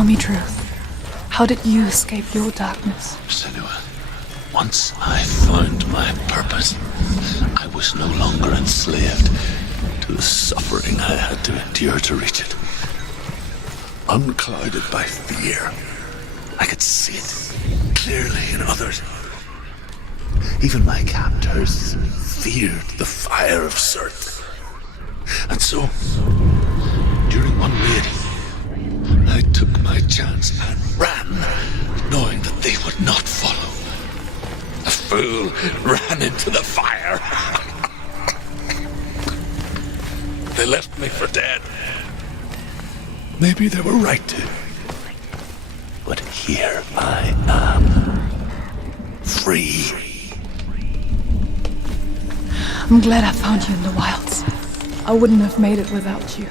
Tell me truth. How did you escape your darkness? Senua, once I found my purpose, I was no longer enslaved to the suffering I had to endure to reach it. Unclouded by fear, I could see it clearly in others. Even my captors feared the fire of Surt. And so, during one raid, I took my chance and ran, knowing that they would not follow. A fool ran into the fire. They left me for dead. Maybe they were right to. But here I am. Free. I'm glad I found you in the wilds. I wouldn't have made it without you.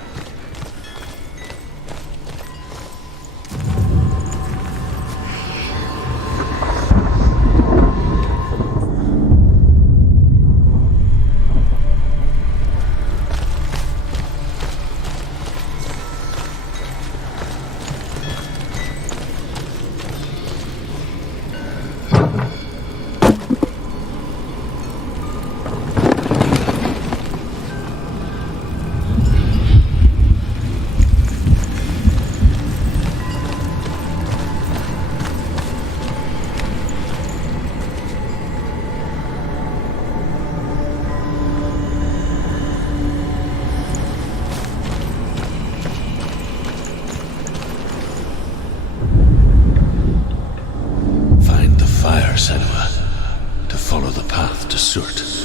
Senua, to follow the path to Surt.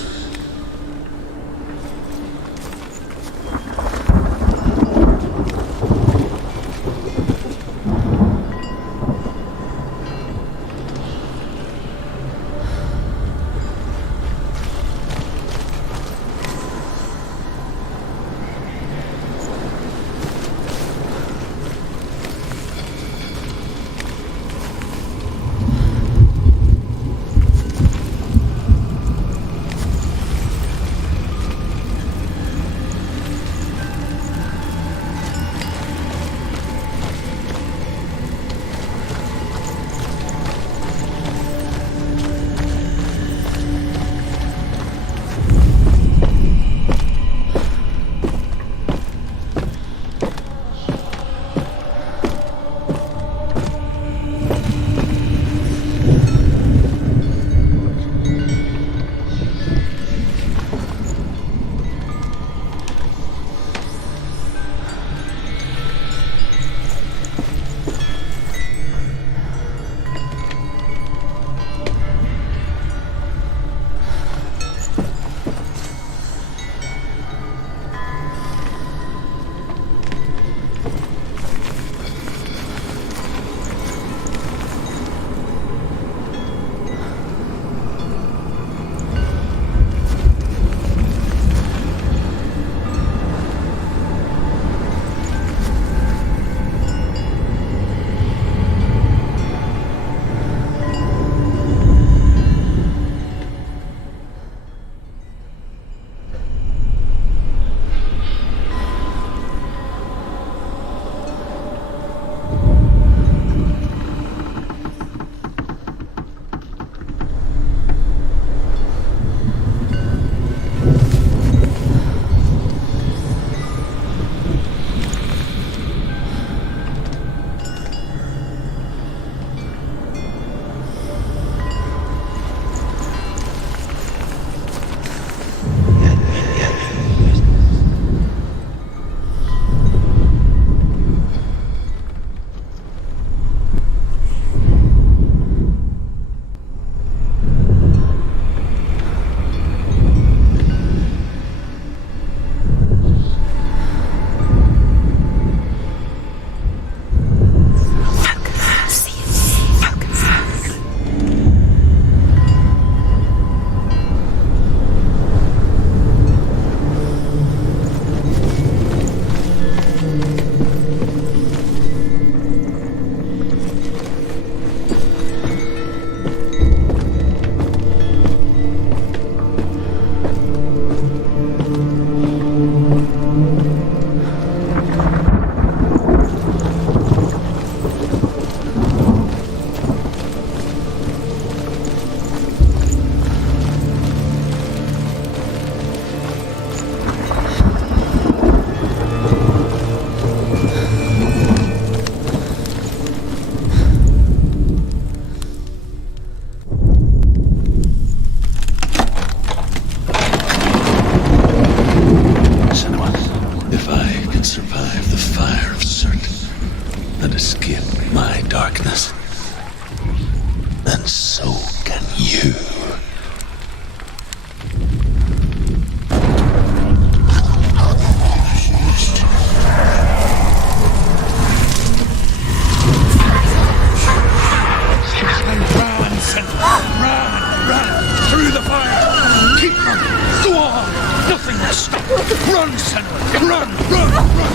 Run, Senua! Run, run, run!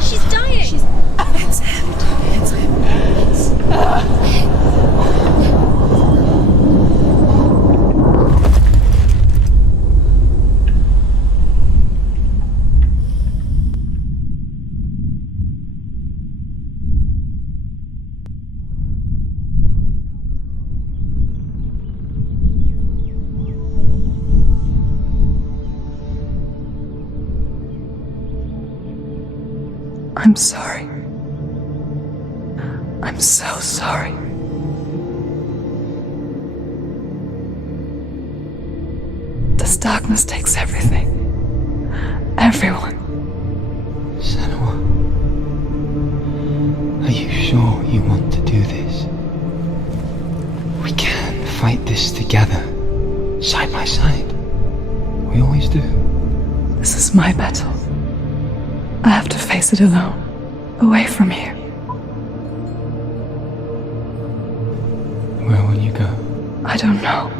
She's dying! It's him. It's him. I'm sorry. I'm so sorry. This darkness takes everything. Everyone. Senua, are you sure you want to do this? We can fight this together, side by side. We always do. This is my battle. I have to face it alone, away from here. Where will you go? I don't know.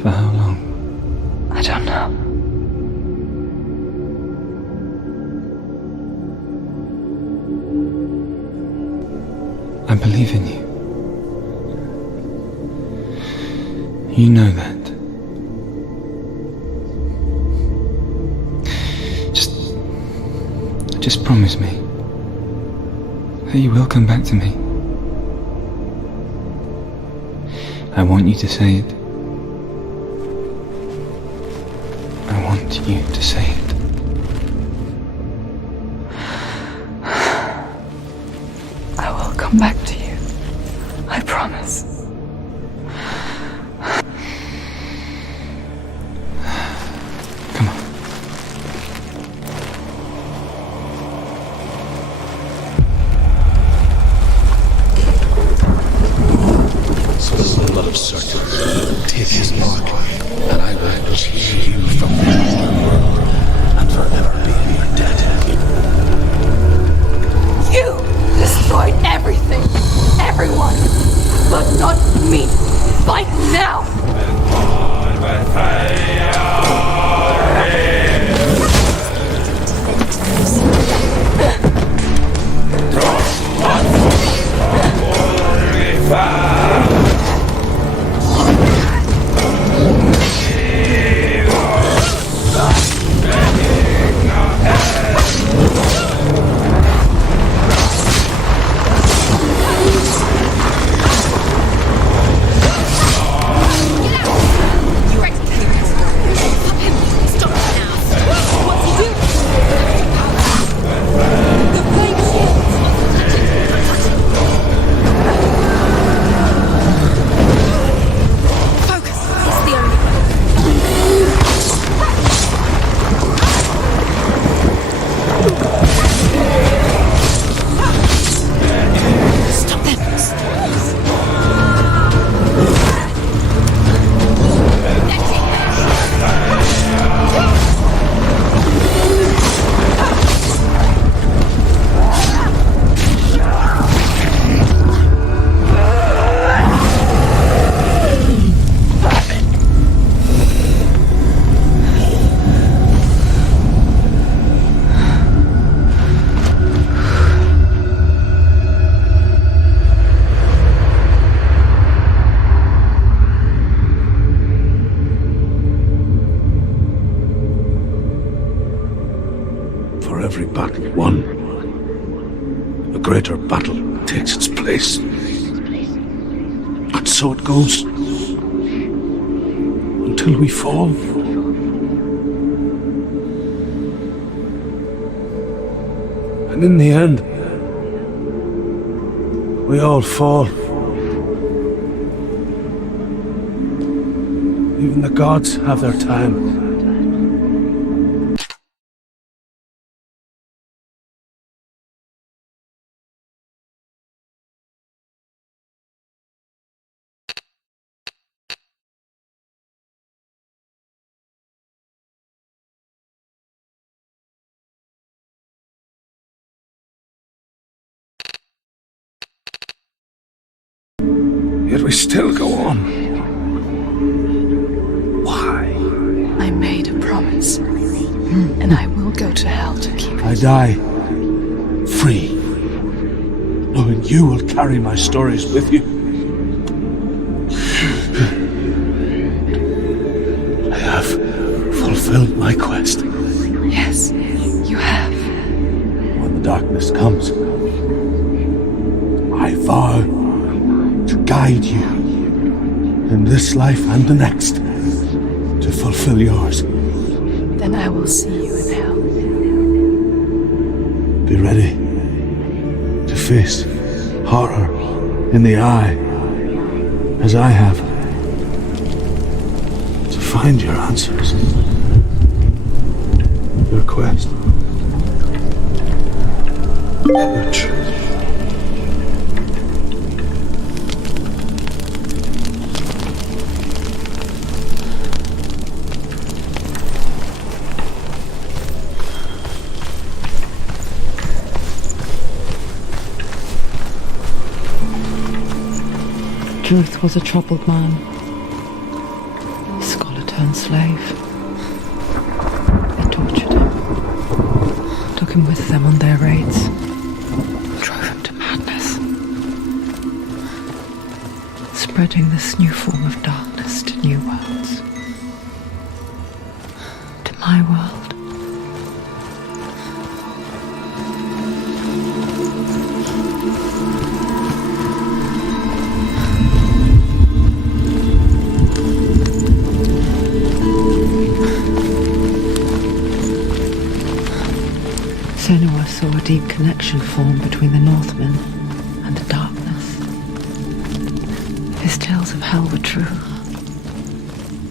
For how long? I don't know. I believe in you. You know that. Just promise me that you will come back to me. I want you to say it. I want you to say it. I will come back to you. I promise. Come on. The blood of Surt. Take his mark, and I will clear you from the world and forever be your dead. You destroyed everything, everyone, but not me. Fight now! For every battle won, a greater battle takes its place. And so it goes. Until we fall. And in the end, we all fall. Even the gods have their time. Yet we still go on. Why? I made a promise, and I will go to hell to keep it. I die free, knowing you will carry my stories with you. I have fulfilled my quest. Yes, you have. When the darkness comes, I vow to guide you in this life and the next to fulfill yours. Then I will see you in hell. Be ready to face horror in the eye, as I have, to find your answers, your quest, your truth. Druth was a troubled man, scholar turned slave. They tortured him, took him with them on their raids, drove him to madness, spreading this new form of darkness to new worlds, to my world. Senua saw a deep connection form between the Northmen and the darkness. His tales of hell were true.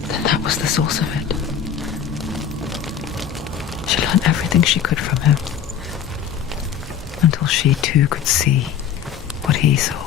Then that was the source of it. She learned everything she could from him, until she too could see what he saw.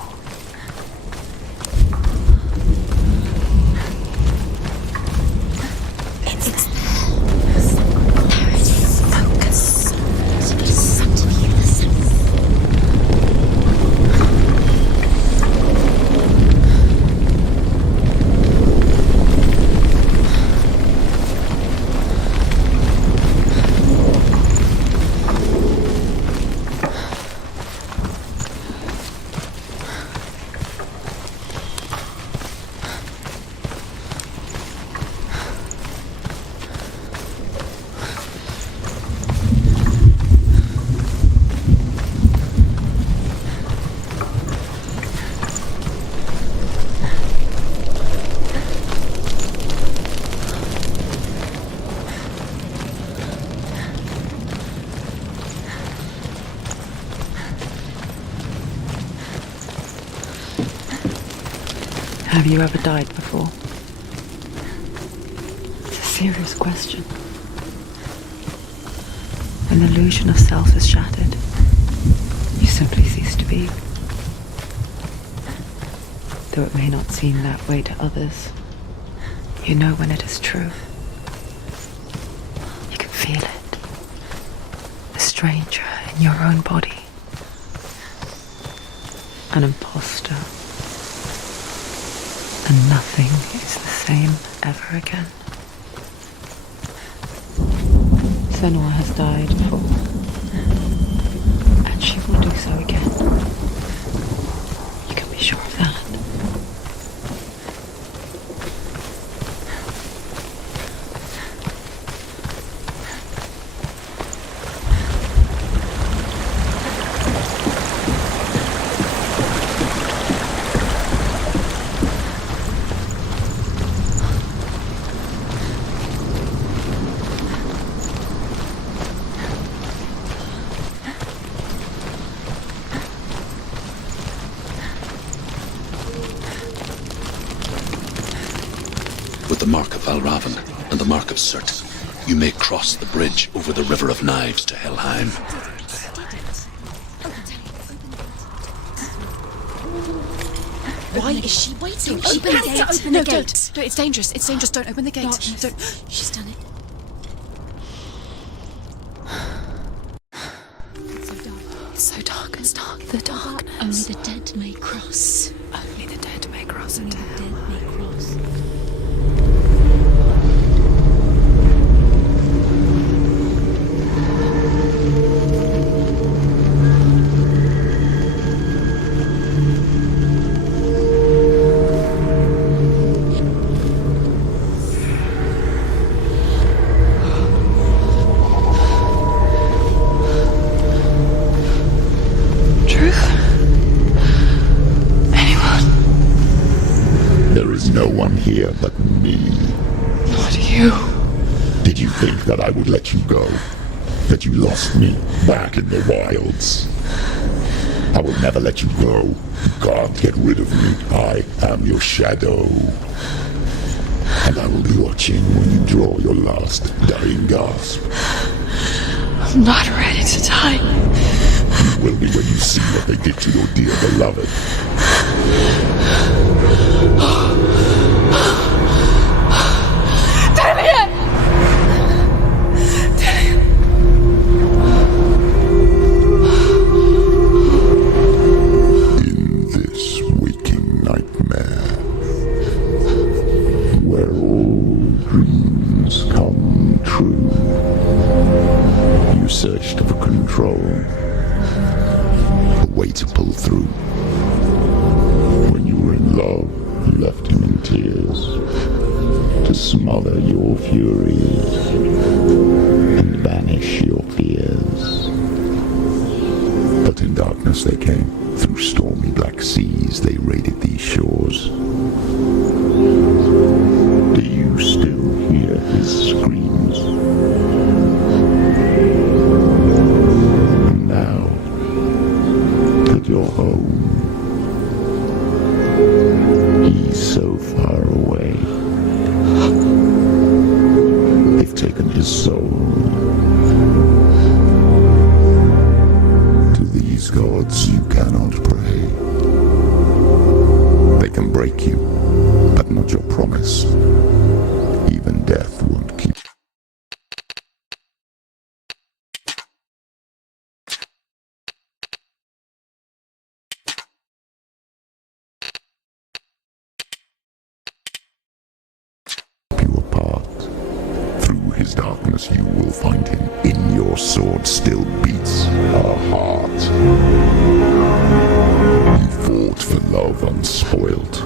Have you ever died before? It's a serious question. When the illusion of self is shattered, you simply cease to be. Though it may not seem that way to others, you know when it is true. You can feel it. A stranger in your own body. An imposter. And nothing is the same ever again. Senua has died before, and she will do so again. You can be sure of that. With the mark of Valravan and the mark of Surt, you may cross the bridge over the River of Knives to Helheim. Why is she waiting? She Open the has gate. to open No, the gate. don't. It's dangerous. It's dangerous. Don't open the gate. Darkness. Don't. She's done it. It's so dark. It's so dark. The darkness. Only the dead may cross. Only the dead may cross. cross only the dead may cross. Truth? Anyone? There is no one here but me. Not you. Did you think that I would let you go? That you lost me back in the wilds? I will never let you go. You can't get rid of me. I am your shadow. And I will be watching when you draw your last dying gasp. I'm not ready to die. You will be when you see what they did to your dear beloved. In this waking nightmare, where all dreams come true, you searched for control, a way to pull through. When you were in love, you left him in tears to smother your furies and banish your fears. But in darkness they came, through stormy black seas they raided these shores. Do you still hear his screams? And now that you're home, he's so far away. They've taken his soul. To these gods you cannot pray. They can break you, but not your promise. Even death won't keep. You apart. Through his darkness you will find him. In your sword still beats a heart. You fought for love unspoilt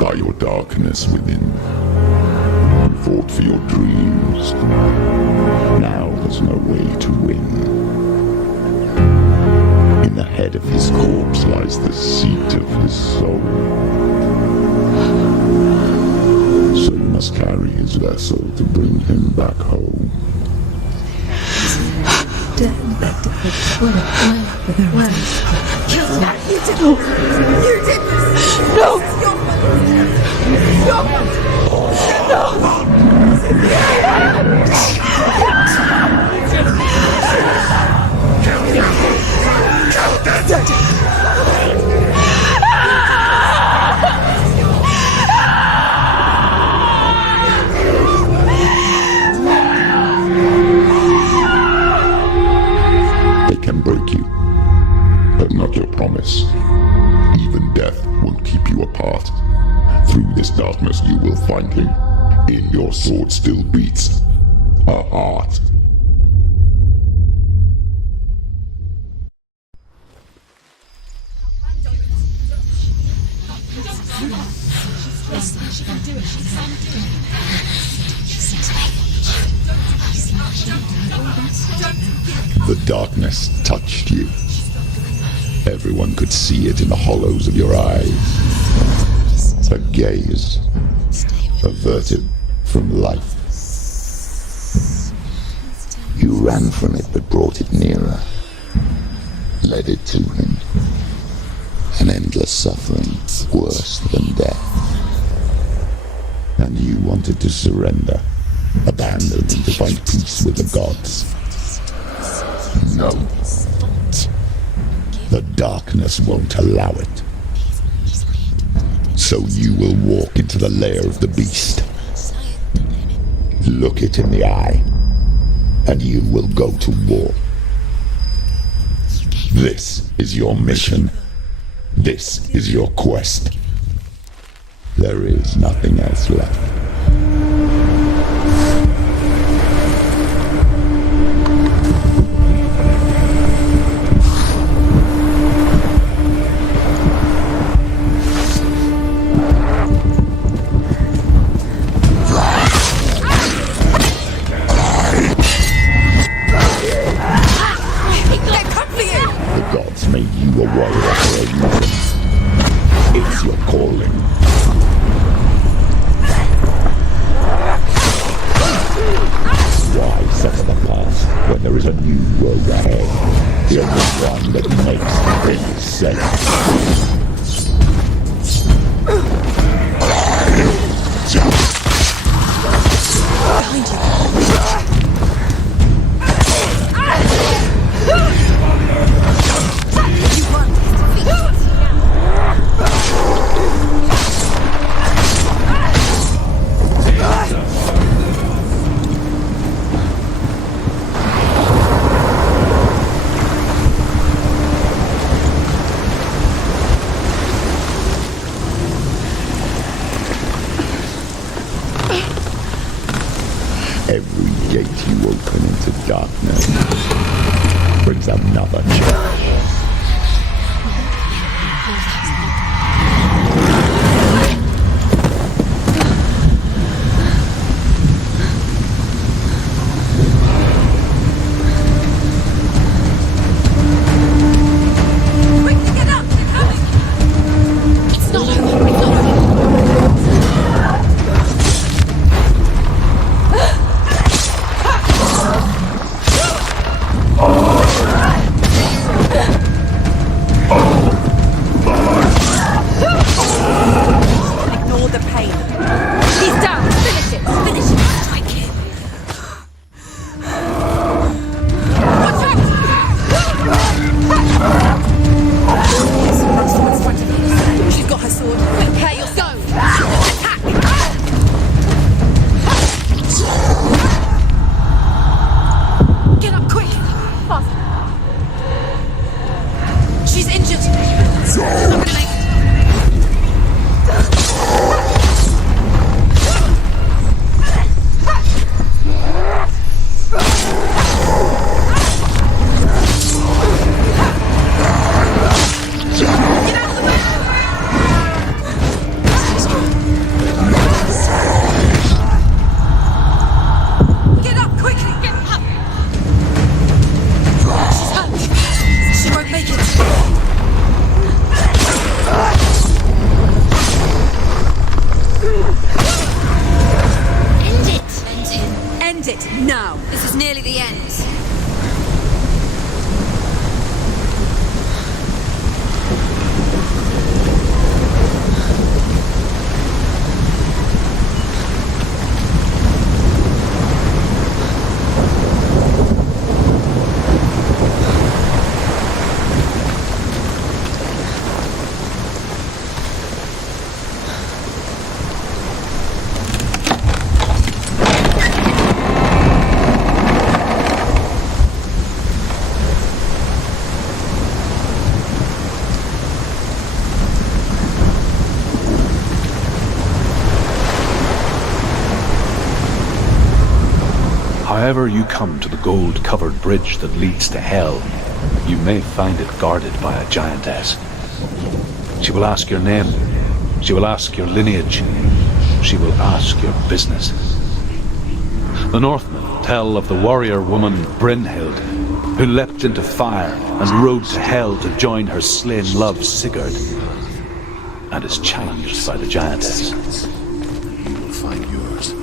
by your darkness within. You fought for your dreams. Now there's no way to win. In the head of his corpse lies the seat of his soul. So you must carry his vessel to bring him back home. They can break you, but not your promise. Even death won't keep you apart. Through this darkness you will find him. In your sword still beats a heart. The darkness touched you. Everyone could see it in the hollows of your eyes. A gaze averted from life. You ran from it but brought it nearer, led it to him. An endless suffering worse than death. And you wanted to surrender, abandon and to find peace with the gods. No. The darkness won't allow it. So you will walk into the lair of the beast. Look it in the eye, and you will go to war. This is your mission. This is your quest. There is nothing else left. The gods made you a warrior for a reason. It's your calling. Why suffer the past when there is a new road ahead? The only one that makes things safe. Every gate you open into darkness brings another challenge. Now! This is nearly the end. However you come to the gold-covered bridge that leads to Hell, you may find it guarded by a giantess. She will ask your name. She will ask your lineage. She will ask your business. The Northmen tell of the warrior woman Brynhild, who leapt into fire and rode to Hell to join her slain love Sigurd, and is challenged by the giantess. You will find yours.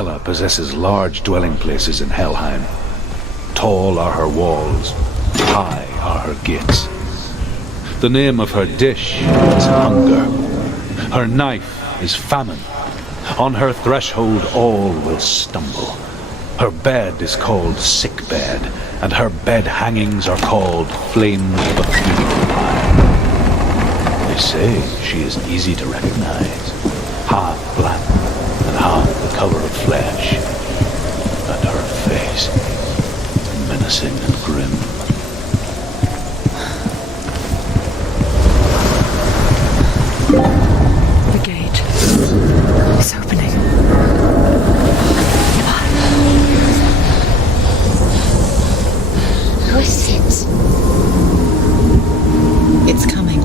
Hela possesses large dwelling places in Helheim. Tall are her walls, high are her gates. The name of her dish is hunger. Her knife is famine. On her threshold all will stumble. Her bed is called sick bed, and her bed hangings are called flames of a funeral pyre. They say she is easy to recognize, half black and half the color of flesh, and her face menacing and grim. The gate is opening. Who is it? It's coming.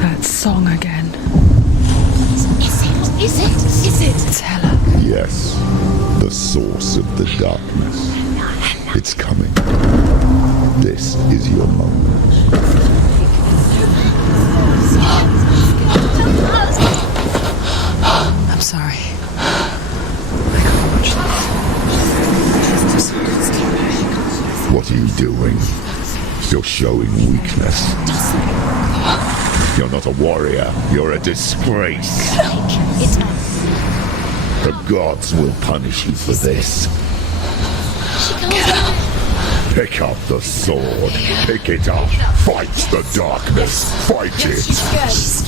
That song again. Is it? It's Hela. Yes, the source of the darkness. It's coming. This is your moment. I'm sorry. I can't watch this. What are you doing? You're showing weakness. You're not a warrior. You're a disgrace. It's not. The gods will punish you for this. Pick up the sword. Pick it up. Fight the darkness. Fight it. She's scared. She's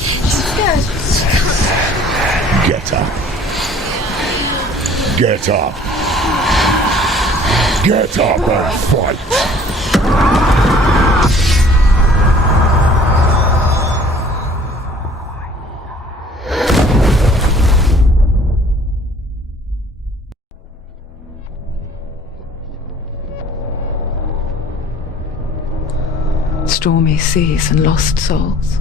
scared. Get up. Get up. Get up and fight. Stormy seas and lost souls.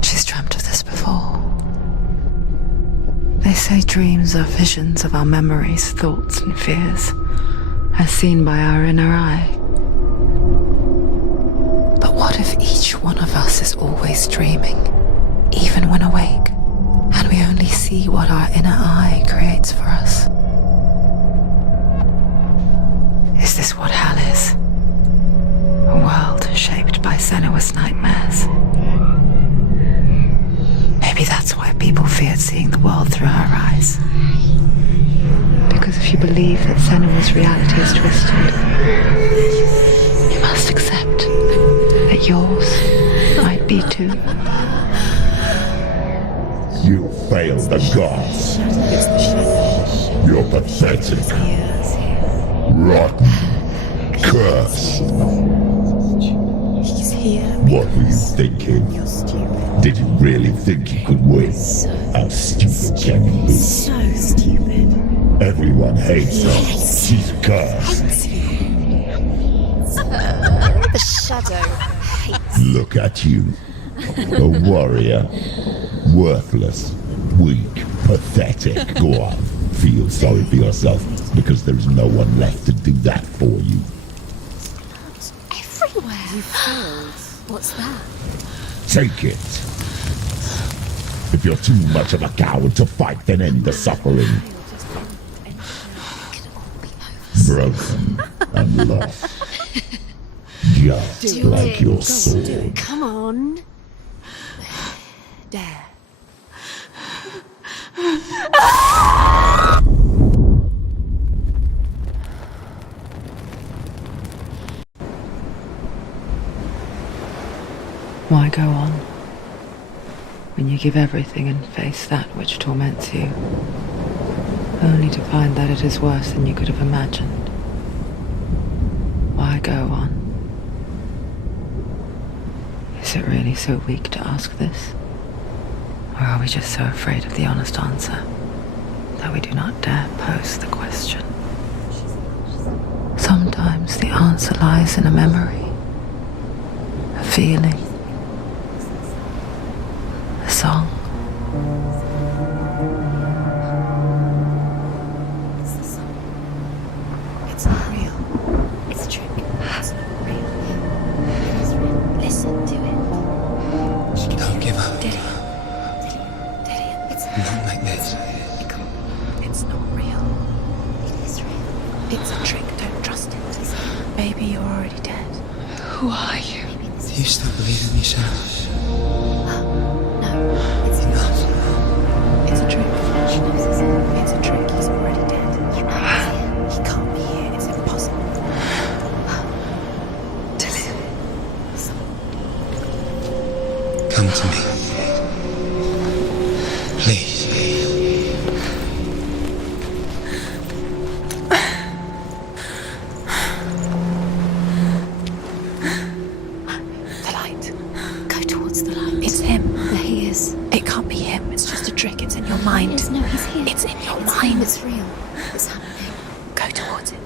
She's dreamt of this before. They say dreams are visions of our memories, thoughts and fears, as seen by our inner eye. But what if each one of us is always dreaming, even when awake, and we only see what our inner eye creates for us? Is this what hell is? A world shaped by Senua's nightmares. Maybe that's why people feared seeing the world through her eyes. Because if you believe that Senua's reality is twisted, you must accept that yours might be too. You failed the gods. You're pathetic. Rotten. Cursed. What were you thinking? Did you really think you could win? How stupid can you be? So stupid. Everyone hates her. She's cursed. The shadow hates. Look at you. A warrior. Worthless. Weak. Pathetic. Go on. Feel sorry for yourself, because there is no one left to do that for you. Everywhere. You failed. What's that? Take it. If you're too much of a coward to fight, then end the suffering. Broken and lost. Just like your sword. Come on. Dare. Why go on when you give everything and face that which torments you, only to find that it is worse than you could have imagined? Why go on? Is it really so weak to ask this? Or are we just so afraid of the honest answer that we do not dare pose the question? Sometimes the answer lies in a memory, a feeling, a song. It's not real. It's a trick. It's not real. It is real. Listen to it. Don't give up. Daddy. Daddy. It's Not like this. come on. It's Who are you? Do you still believe in me, Sarah? No, it's Enough. It's a trick. She knows it's a trick. He's already dead. You know he's here. He can't be here. It's impossible. Come to me. Please. The light. Go towards the light. It's him. There he is. It can't be him. It's just a trick. It's in your mind. No, he's here. It's in your mind. It's real. It's happening. Go towards it.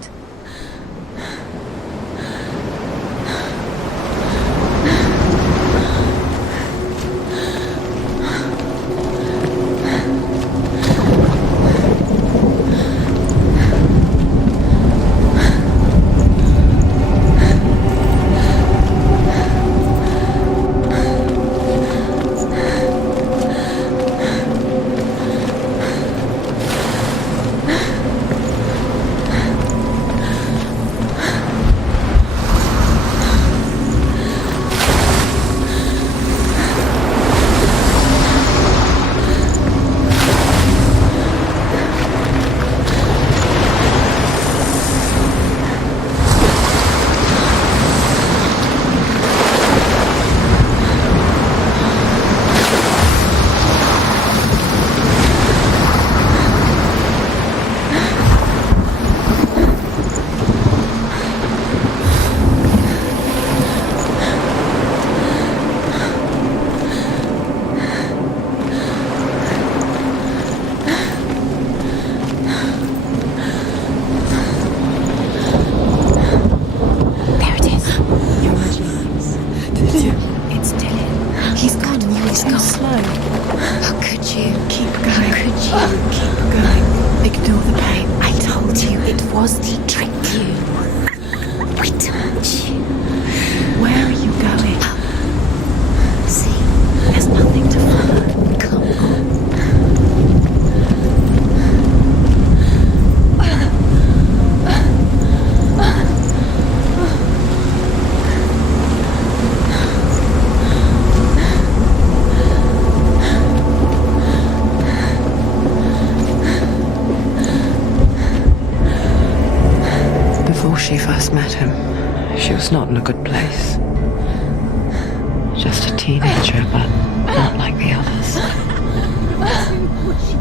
Was to trick you. We touch you. Where are you going? See, there's nothing to follow. Come on. Before she first met him, she was not in a good place. Just a teenager, but not like the others.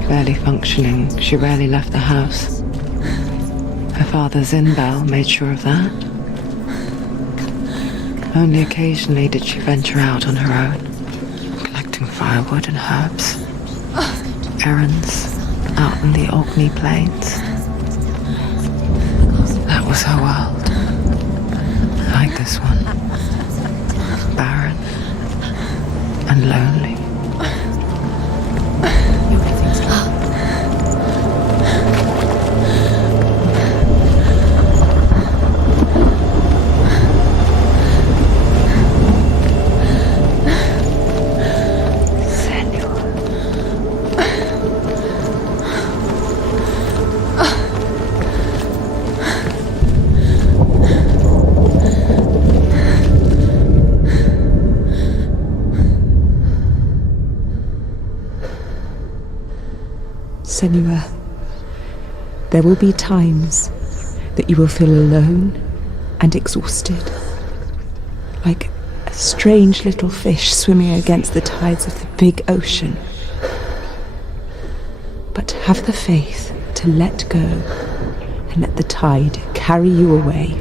Barely functioning, she rarely left the house. Her father's in-bell made sure of that. Only occasionally did she venture out on her own, collecting firewood and herbs. Errands out in the Orkney Plains. That was her world. Like this one. Barren and lonely. Senua, there will be times that you will feel alone and exhausted, like a strange little fish swimming against the tides of the big ocean. But have the faith to let go and let the tide carry you away.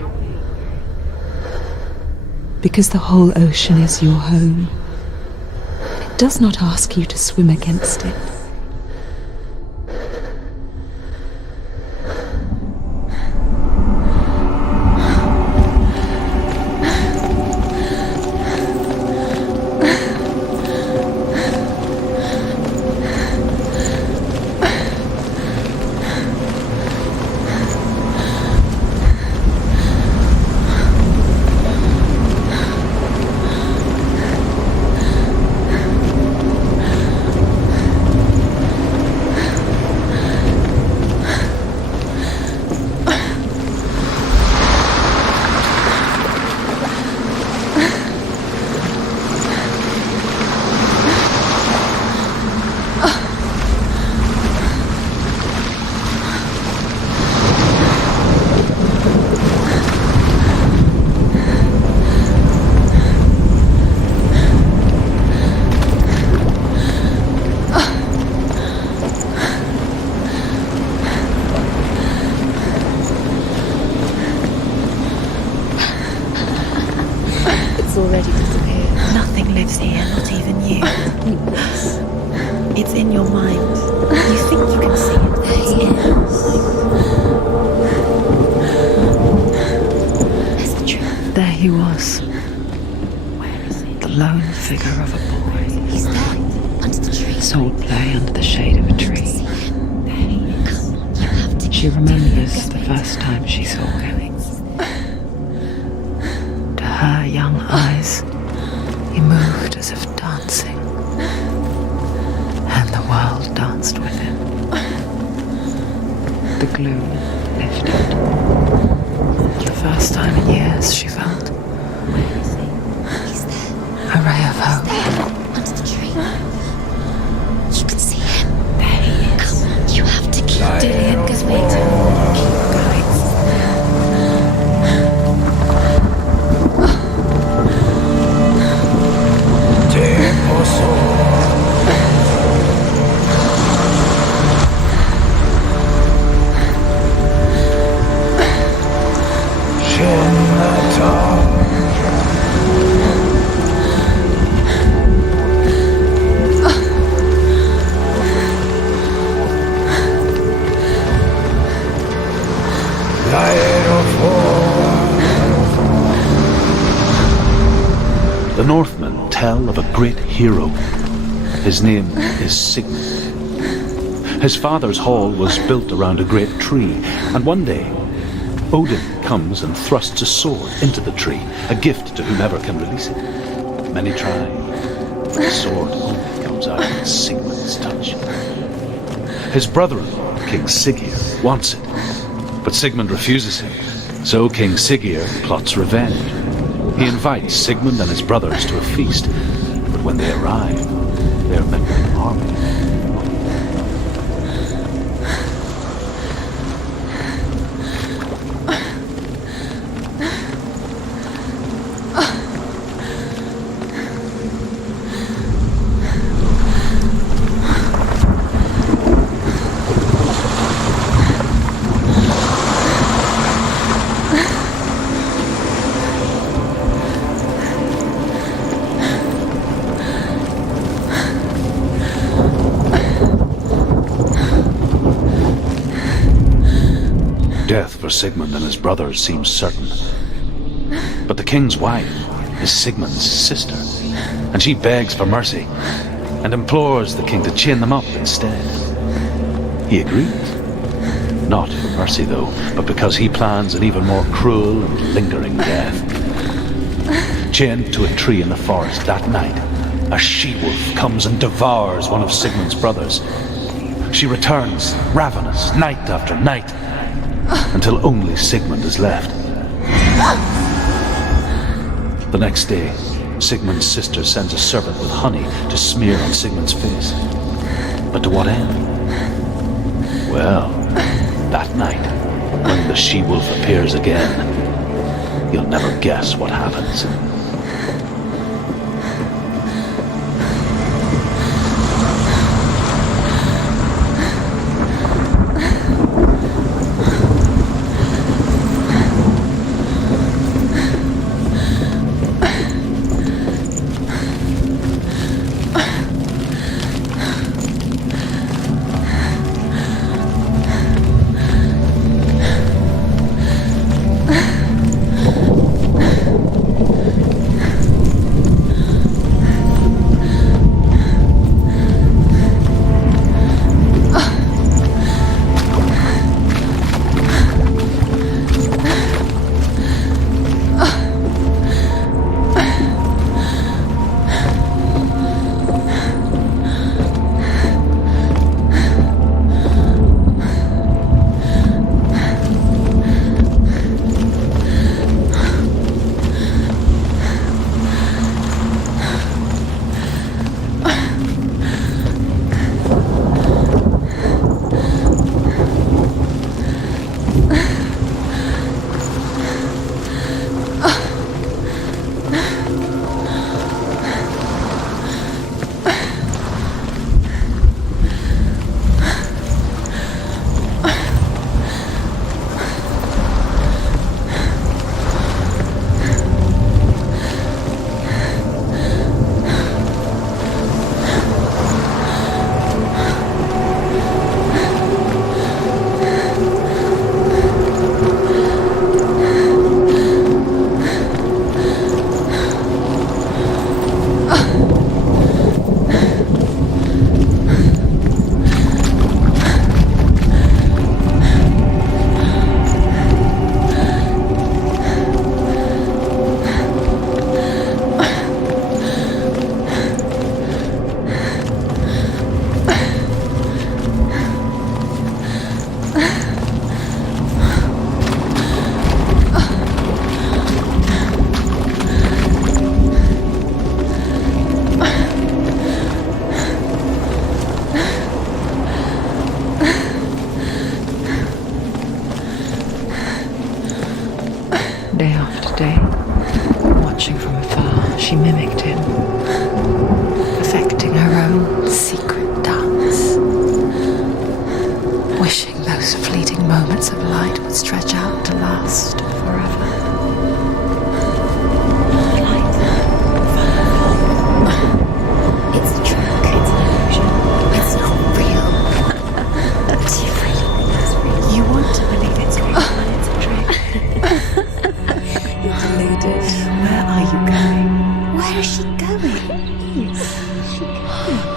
Because the whole ocean is your home. It does not ask you to swim against it. see it, not even you. It's in your mind. You think you can see it. There he is. Where's the truth? There he was, Where is he? the lone figure of a boy. He's there, under the tree. His old play under the shade of a tree. There he is. Come on, you have to. She remembers the first time she saw him. To her young eyes, he moved as if dancing, and the world danced with him. The gloom lifted. For the first time in years, she felt Where is he? He's there. a ray of hope. There, under the tree. You can see him. There he is. Come on, you have to keep doing it, because we do. Keep going. The Northmen tell of a great hero. His name is Sigmund. His father's hall was built around a great tree, and one day Odin comes and thrusts a sword into the tree, a gift to whomever can release it. Many try. The sword only comes out with Sigmund's touch. His brother-in-law, King Siggeir, wants it, but Sigmund refuses him. So King Siggeir plots revenge. He invites Sigmund and his brothers to a feast, but when they arrive, they are met with an army. Death for Sigmund and his brothers seems certain. But the king's wife is Sigmund's sister, and she begs for mercy and implores the king to chain them up instead. He agrees. Not for mercy, though, but because he plans an even more cruel and lingering death. Chained to a tree in the forest that night, a she-wolf comes and devours one of Sigmund's brothers. She returns, ravenous, night after night, until only Sigmund is left. The next day, Sigmund's sister sends a servant with honey to smear on Sigmund's face. But to what end? Well, that night, when the she-wolf appears again, you'll never guess what happens.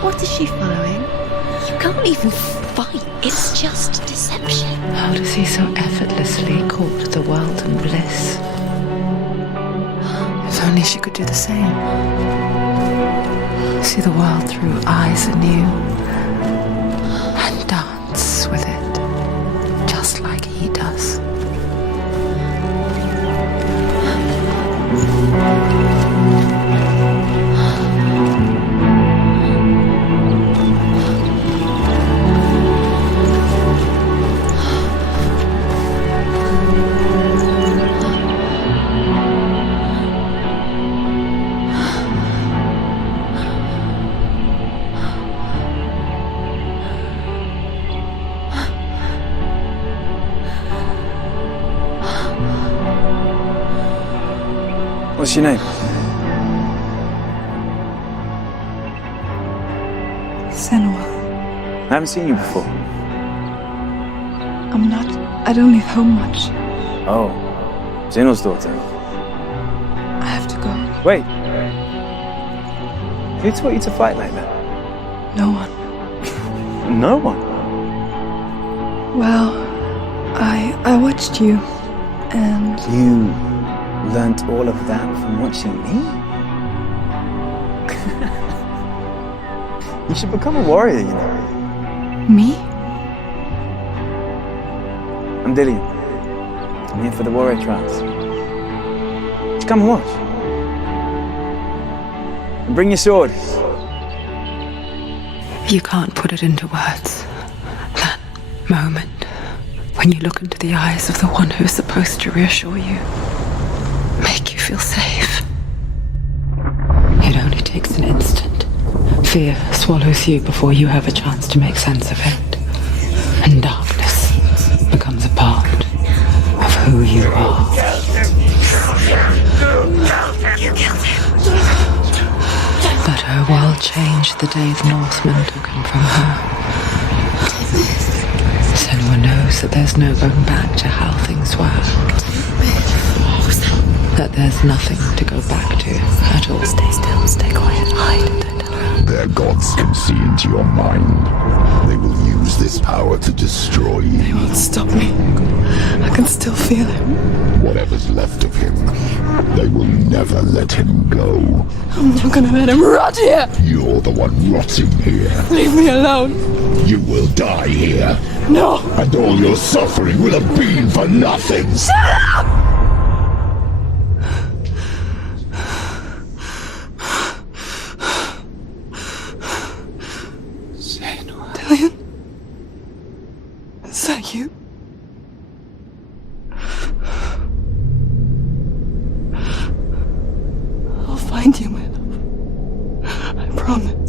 What is she following? You can't even fight. It's just deception. How does he so effortlessly court the world and bliss? If only she could do the same. See the world through eyes anew and dance with it, just like he does. What's your name? Senua. I haven't seen you before. I don't leave home much. Oh, Zeno's daughter. I have to go. Wait. Who taught you to fight like that? No one. No one. Well, I watched you, and You learnt all of that from watching me? You should become a warrior, you know. me? I'm Dillian. I'm here for the warrior trials. Just come and watch. And bring your sword. You can't put it into words. That moment when you look into the eyes of the one who's supposed to reassure you, make you feel safe. It only takes an instant. Fear swallows you before you have a chance to make sense of it. And darkness becomes a part of who you are. But her world changed the day the Northmen took him from her. Senua knows that there's no going back to how things were. That there's nothing to go back to at all. Stay still, stay quiet, hide, don't tell her. Their gods can see into your mind. They will use this power to destroy you. They won't stop me. I can still feel him. Whatever's left of him, they will never let him go. I'm not gonna let him rot here. You're the one rotting here. Leave me alone. You will die here. No. And all your suffering will have been for nothing. Dillian? Is that you? I'll find you, my love. I promise.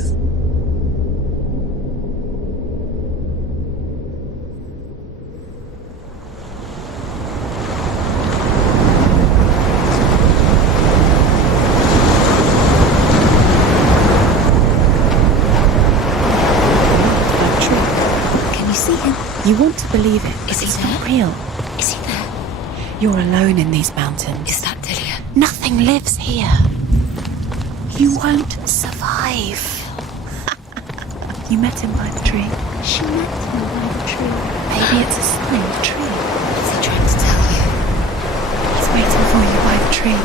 You want to believe it. Is he not real? Is he there? You're alone in these mountains. Is that Dillian? Nothing lives here. You won't survive. You met him by the tree. She met him by the tree. Maybe it's a sign. The tree. What's he trying to tell you? He's waiting for you by the tree.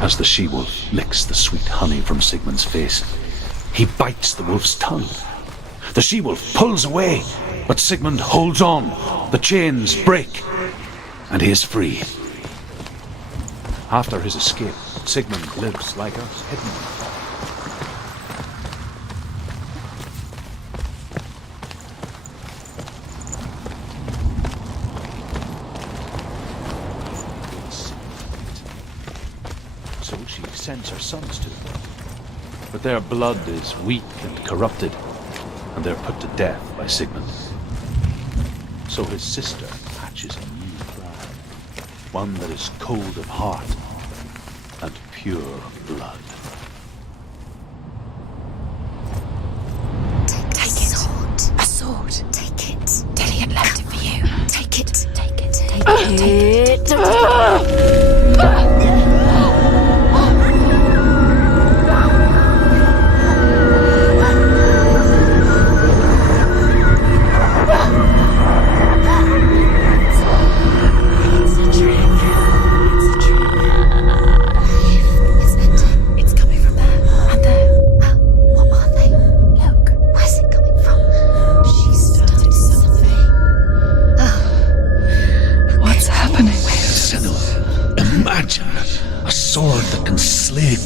As the she-wolf licks the sweet honey from Sigmund's face, he bites the wolf's tongue. The she-wolf pulls away, but Sigmund holds on. The chains break, and he is free. After his escape, Sigmund lives like us, hidden. sends her sons to. But their blood is weak and corrupted, and they're put to death by Sigmund. So his sister hatches a new plan, one that is cold of heart and pure of blood. Take it. A sword. Take it. Dillian left it for you. Take it. Take it. Take it. Take it.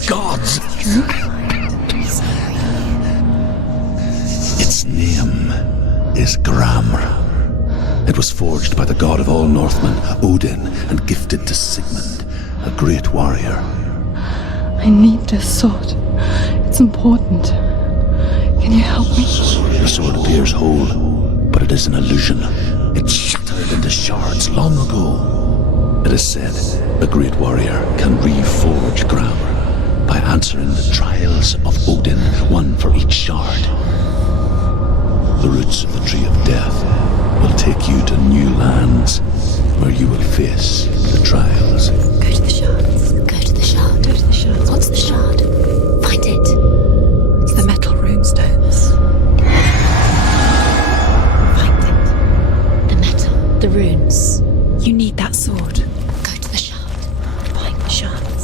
Gods! Its name is Gramr. It was forged by the god of all Northmen, Odin, and gifted to Sigmund, a great warrior. I need this sword. It's important. Can you help me? The sword appears whole, but it is an illusion. It shattered into shards long ago. It is said a great warrior can reforge Gramr by answering the trials of Odin, one for each shard. The roots of the Tree of Death will take you to new lands where you will face the trials. Go to the shards. Go to the shard. Go to the shard. What's the shard? Find it. It's the metal runestones. Find it. The metal. The runes. You need that sword. Go to the shard. Find the shards.